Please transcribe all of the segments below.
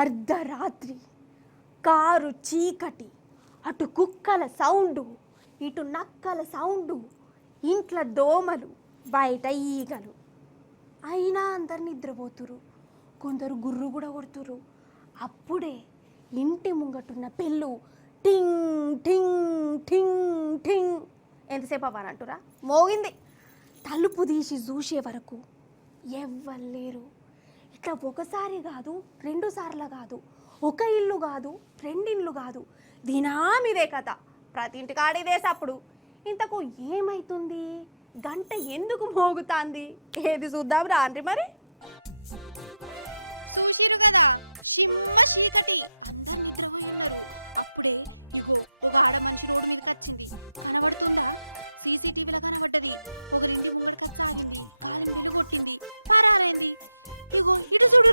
అర్ధరాత్రి కారు చీకటి, అటు కుక్కల సౌండు, ఇటు నక్కల సౌండు, ఇంట్లో దోమలు, బయట ఈగలు. అయినా అందరు నిద్రపోతురు, కొందరు గుర్రు కూడా కొడుతురు. అప్పుడే ఇంటి ముంగటున్న పెళ్ళు టింగ్ టింగ్ టింగ్ టింగ్. ఎంతసేపు అవ్వాలంటురా మోగింది. తలుపు తీసి చూసే వరకు ఎవ్వరు లేరు. ఇట్లా ఒకసారి కాదు, 2 సార్లు కాదు, ఒక ఇల్లు కాదు, 2 ఇళ్ళు కాదు, దినామిదే కథ. ప్రతి ఇంటికి ఆడేదే సప్పుడు. ఇంతకు ఏమైతుంది, గంట ఎందుకు మోగుతాంది, ఏది చూద్దాం రాండ్రి మరి. చూసిరు కదా, షిమ్మ చీకటి, అందరు నిద్రపోయి ఉన్నారు. అప్పుడే ఇగో ఒక ఆడ మనిషి రోడ్డు మీదకి వచ్చింది. కనబడుతుందా? సీసీటీవీలో కనబడ్డది. ఒకరింటి ముంగడికి ఆగింది, కాలిని బెలుగొట్టింది, పరారైంది. ఇగో ఇటు చూడు,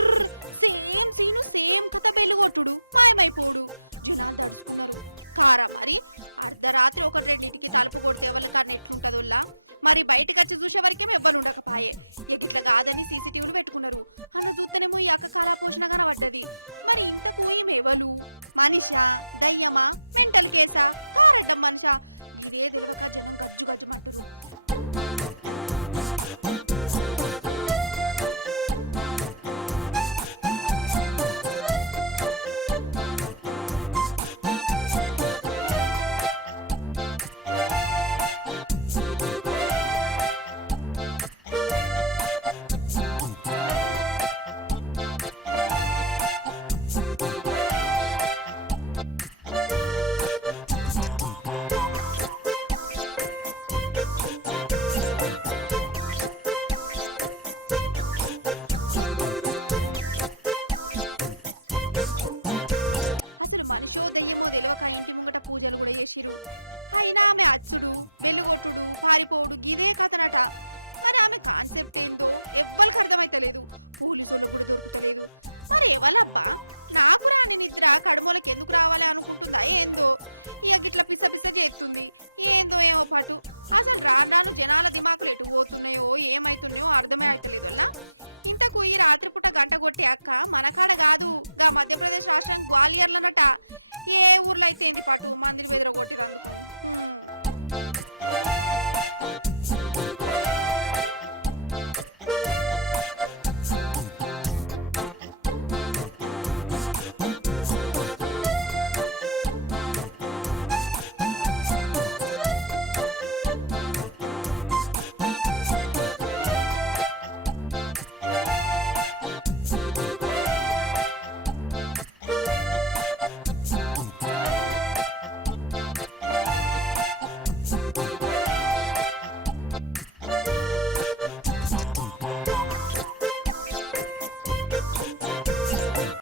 సేమ్ సీను, సేమ్ కథ, బెలుగొట్టుడు, మాయమైపోడు. జనాలు దడుచుకున్నారు. కారా మరి అర్ధరాత్రి 1-2ంటికి తలుపు కొడితే వాళ్ళ కన్నా ఎట్లుంటదోల్లా. మరి బయటకు వచ్చి చూసే వరకేమో ఎవ్వరు ఉండకపాయే. ఎగిట్లా కాదని సీసీటీవీలు పెట్టుకున్నారు. అలా చూస్తేనేమో ఈ అక్క కాలా పోషణ కనబడ్డది. మరి ఇంతకు ఈమెవలు? మనిషా, దయ్యమా, మెంటల్ కేసా, కారడ్డం మనిషా? ఇదే తెలియక జనం గజ్జు గజ్జుమంటారు. అసలు మనిషో దయ్యమో తెలియక ఇంటి ముంగట పూజలు కూడా చేసిరు. అయినా ఆమె అచ్చుడు, బెల్లుగొట్టుడు, పారిపోడు గిదే కథనట. మరి ఆమె కాన్సెప్ట్ ఏందో ఎవ్వరికి అర్థమైతలేదు. పోలీసులకు కూడా దొరుకుతలేదు. మరి ఎవలబ్బా? నాకు రాని నిద్ర కడుమోలకి ఎందుకు రావాలి అనుకుంటుందా ఏందో? ఇక గిట్ల పిస పిస చేస్తుంది ఏందో ఏమో పటు. అసలు రాను జనాల దిమాకులు ఎటు పోతున్నాయో ఏమైతున్నాయో అర్థమే అవుతలేదు. ఇంతకు ఈ రాత్రిపూట గంట కొట్టే అక్క మనకాడ కాదు, గా మధ్యప్రదేశ్ రాష్ట్రం గ్వాలియర్లనట. ఏ ఊర్లో అయితే ఏంది పటు మందిని బెదర కొట్టినందుకు.